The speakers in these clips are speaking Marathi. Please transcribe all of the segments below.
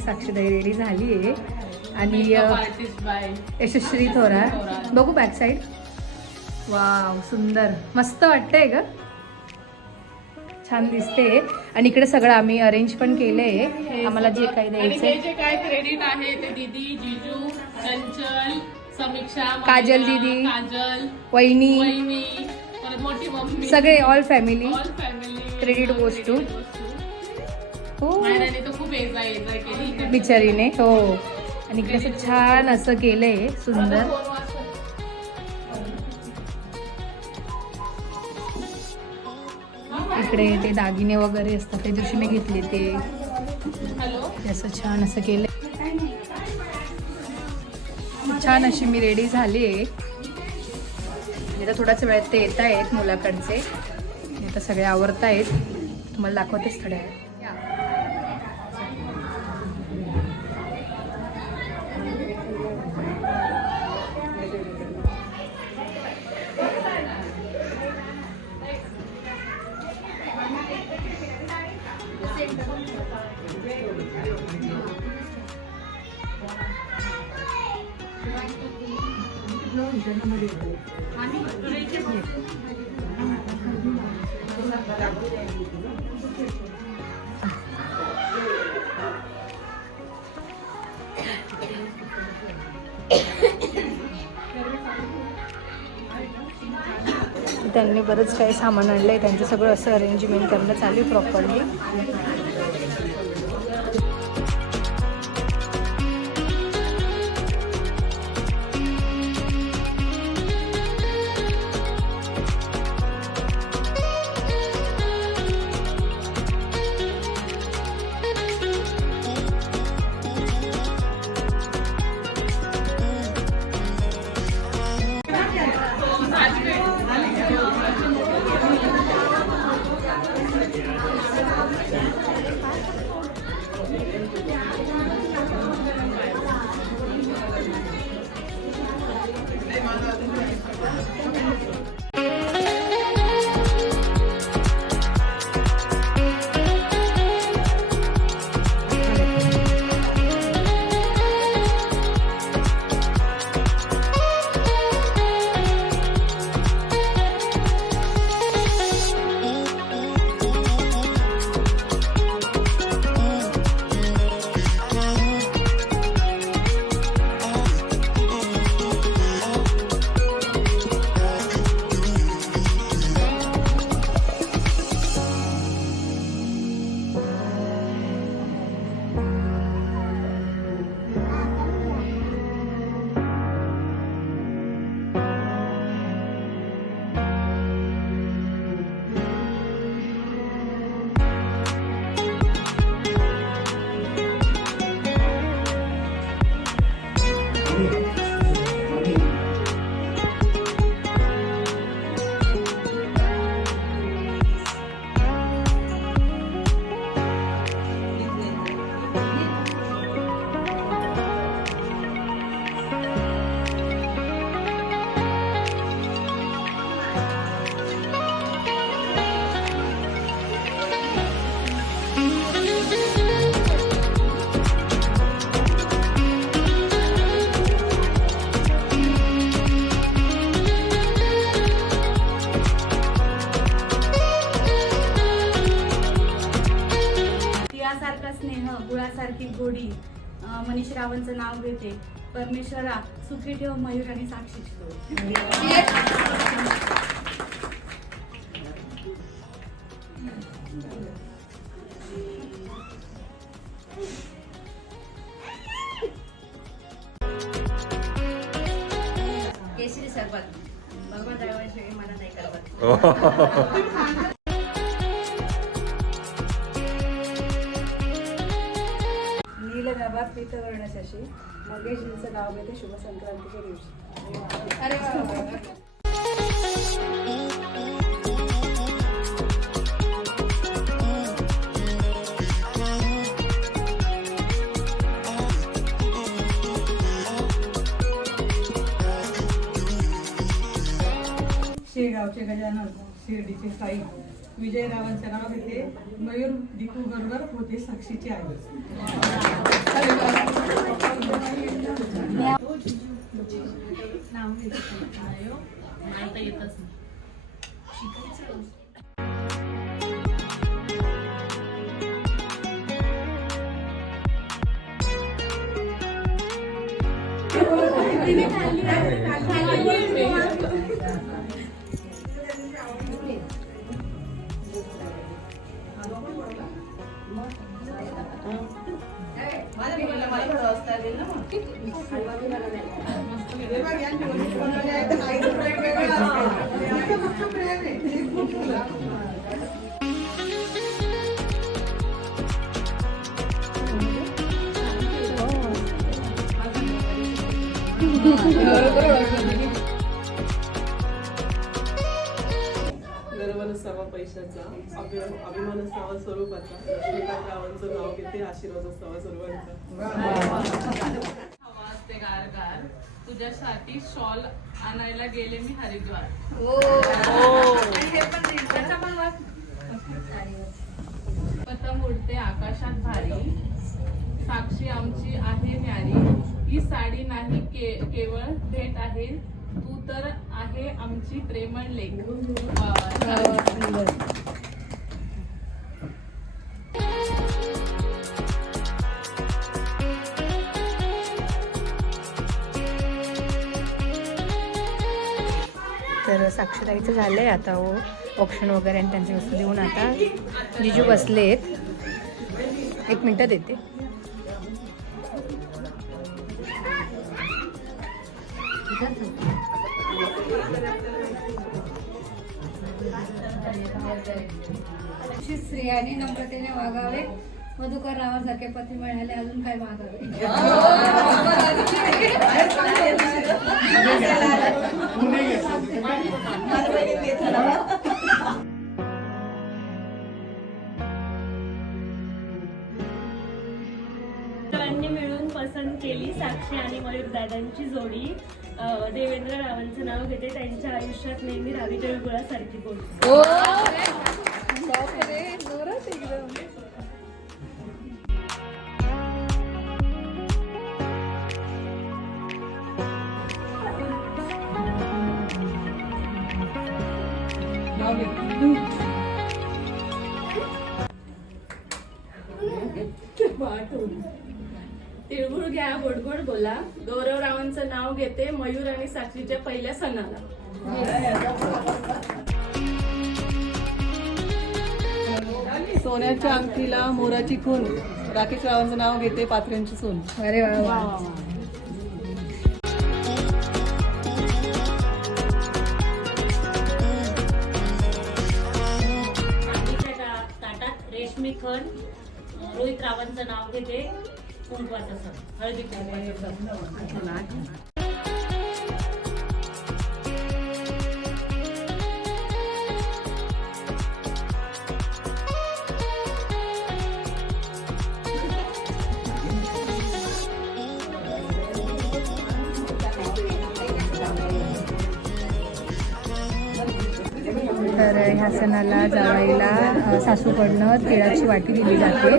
आमची साक्षीताई रेडी झाली आहे आणि यशस्वी थोरा. बघू बॅक साईड. वाव सुंदर मस्त वाटतंय ग, छान दिसते. आणि इकडे सगळं आम्ही अरेंज पण केलंय. आम्हाला जे काही द्यायचं जे काय क्रेडिट आहे ते दीदी, जीजू, चंचल, समीक्षा, काजल दीदी, काजल, वहिनी, परत मोठी मम्मी, सगळे all family family credit goes to. हो मायराने तर खूप एन्जॉय केली बिचारीने. हो आणि इकडे असं छान असं केलंय सुंदर. इकडे ते दागिने वगैरे असतात त्या दिवशी मी घेतले ते असं छान असं केलंय. छान अशी मी रेडी झाली आहे. आता थोड्याच वेळात ते येत आहेत मुलाकडचे. आता सगळे आवरतायत, तुम्हाला दाखवतेच थोड्या वेळ. त्यांनी बरंच काही सामान आणलंय, त्यांचं सगळं असं अरेंजमेंट करणं चालू आहे प्रॉपरली. गुळासारखी गोडी मनीष रावांचं नाव घेते. परमेश्वरा सुखी ठेव मयूर आणि साक्षी केसरी सरबत भगवान ड्रायव्हर मला नाही करत. नीलनभात पीतवर्ण शशी मंगेशजींचं नाव घेते शुभ संक्रांतीच्या दिवशी. अरे वा. शेगावचे गजानन शिर्डीचे साई विजयरावांचं नाव घेते. मयूर दिकू बरोबर होते साक्षीची आई. मला तर येतच नाही. गर्व नसावा पैशाचा, अभिमान असावा स्वरूपाचा, लक्ष्मीकांत रावांचं नाव घेते, आशीर्वाद असावा सर्वांचा. हवा असते गार तुझ्यासाठी शॉल आणायला गेले मी हरिद्वार. पतंग उडते आकाशात भारी, साक्षी आमची आहे न्यारी, ही साडी नाही केवळ भेट आहे, तू तर आहे आमची प्रेमळ लेक. तर साक्षीताईचं झालंय आता ऑप्शन वगैरे आणि त्यांची वस्तू देऊन आता जिजू बसलेत. 1 मिनिट देते. स्त्रियांनी नम्रतेने वागावे, मधुकर रावासारखे पती मिळाले अजून काय मागावे. सर्वांनी मिळून पसंत केली साक्षी आणि मयूर दादांची जोडी. देवेंद्र रावांचं नाव घेते, त्यांच्या आयुष्यात नेहमी रावी गुळासारखी गोडी. तिळगुळ घ्या गोडगोड बोला, गौरवरावांचं नाव घेते मयूर आणि साक्षीच्या पहिल्या सणाला. सोन्याच्या अंगठीला मोराची खून, राकेश रावांचं नाव घेते, पात्र्यांची सून. अरे वा. ताटात रेशमी खण, रोहित रावांचं नाव घेते, कुंकवाचा सण, हळदी कुंकवाचा सण. तर ह्या सणाला जावाईला सासूकडनं तिळाची वाटी दिली जाते,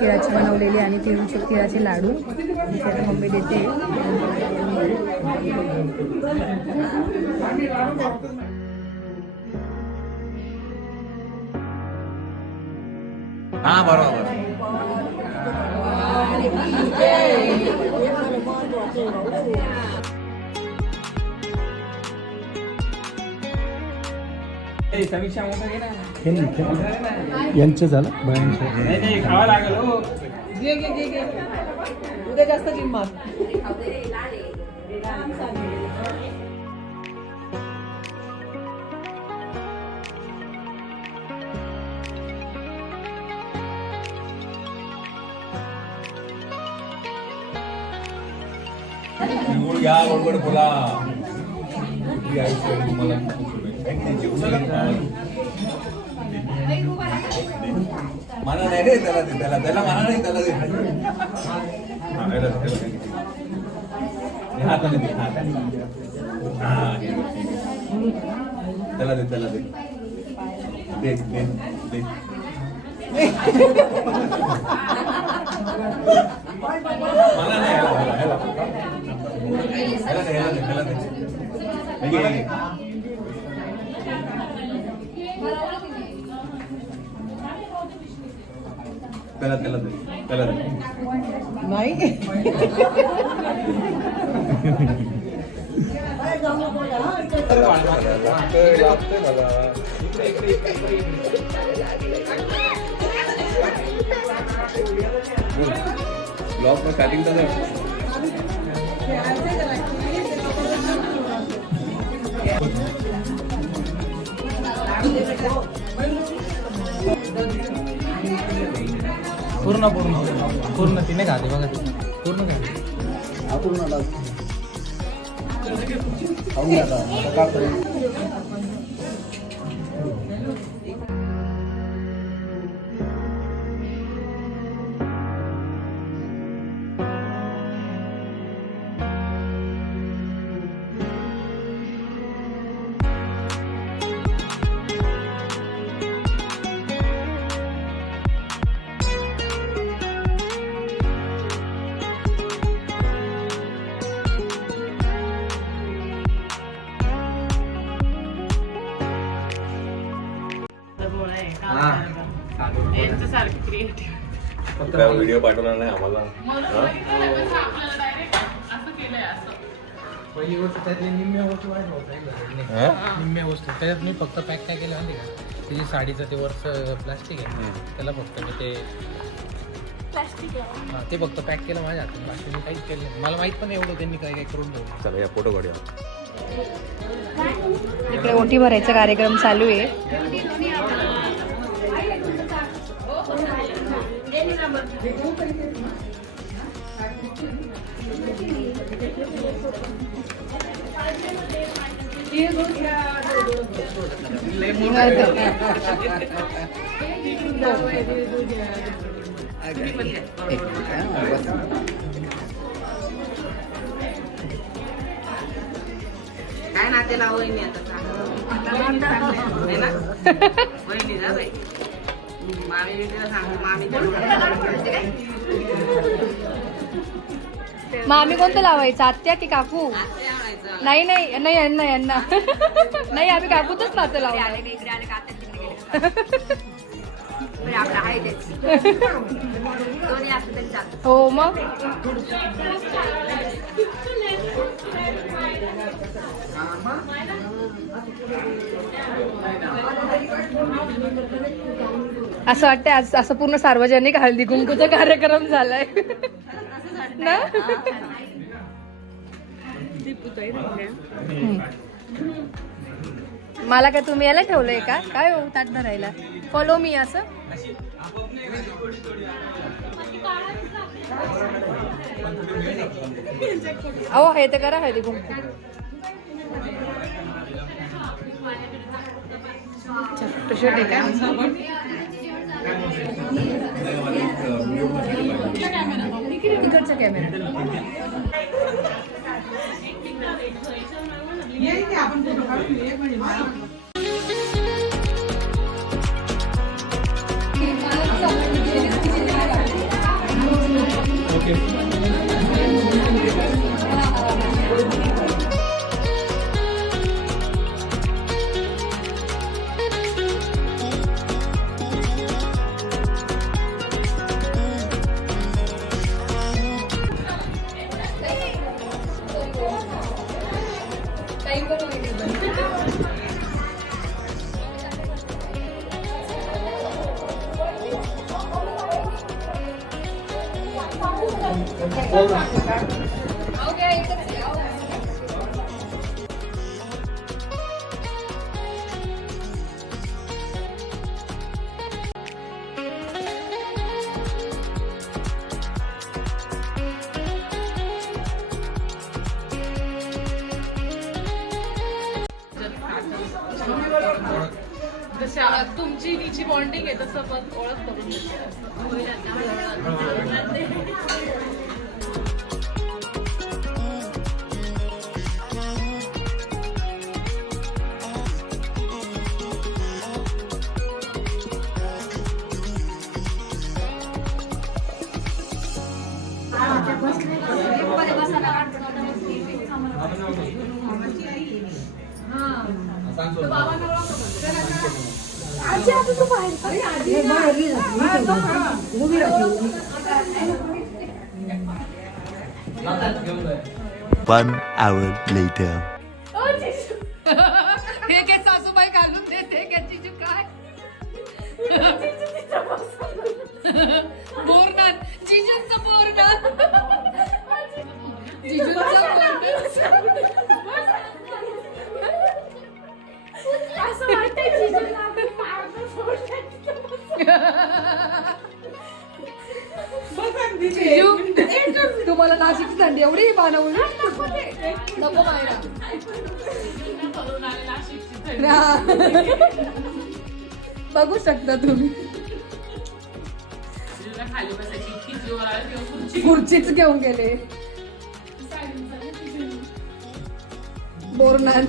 तिळाची बनवलेली आणि तिळाचे लाडू त्याला मम्मी देते. हा बरोबर. यांचं झालं बायांचं. घे घे घे घे, उद्या जास्त जिम मार. गुळ घ्या गोडगोड बोला. मला नाही रे, त्याला दे, त्याला मला नाही, त्याला दे. हाताने दे, त्याला दे, त्याला दे, दे दे दे. मला नाही त्याला नाही ब्लॉग में स्टार्टिंग था पूर्ण पूर्ण पूर्ण तिने खाते बघा पूर्ण खाते यांच्यासारखी क्रिएटिव्ह काय व्हिडिओ पाठवणार नाही आम्हाला आपल्याला डायरेक्ट असं केलंय असं पहिली गोष्ट त्यातली निम्म्या वस्तू वाईट होत निम्म्या वस्तू त्याच्यात मी फक्त पॅक काय केलं माहिती का त्याची साडीचं ते वरचं प्लास्टिक आहे त्याला फक्त मी ते हां ते फक्त पॅक केलं माझ्या हातून बाकी मी काहीच केलं नाही मला माहीत पण एवढं त्यांनी काय काय करून ठेवलं चला या फोटो काढूया इकडे ओटी भरायचा कार्यक्रम चालू आहे. काय नातेला वहिनी आता वहिनी जा बाई मामी बिटीला सांगू मामी मामी कोणतं लावायचं आत्या की काकू? नाही नाही नाही यांना यांना नाही आम्ही काकूतच नातं लावणार. हो मग असं वाटतंय आज असं पूर्ण सार्वजनिक हळदी कुंकूचा कार्यक्रम झालाय ना. मला काय तुम्ही याला ठेवलंय का काय हो ताट धरायला? फॉलो मी असं अहो हे तर करा हळदी कुंकू. इकडचा कॅमेरा आपण फोटो काढून एक मिनिट तुमची तिची बॉन्डिंग आहे तसं पण ओळख करून 1 hour later. हे काय सासूबाई घालून देते का जिजू काय बोरनान जिजूंचं बोरनान जिजूंचं असं वाटतंय जिजूला आपण पाडलं सोडलं. जिजू तुम्हाला नाशिकची थंडी एवढी बनवली नको मायरा करून आले नाशिकची थंडी. बघू शकता तुम्ही जिजूला खाली बसायची इतकी जीवावर आली तेव्हा खुर्ची खुर्चीच घेऊन गेले बोरनान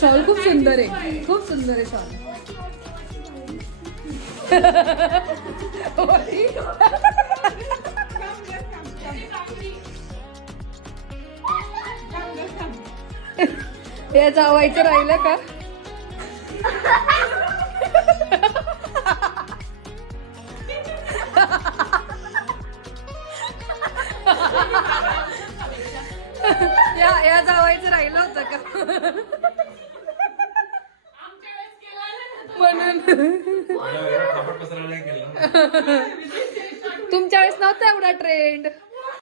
शॉल खूप सुंदर आहे खूप सुंदर आहे शॉल हे जावायचं राहिलं का या जावायचं राहिलं होतं का म्हणून तुमच्या वेळेस नव्हता एवढा ट्रेंड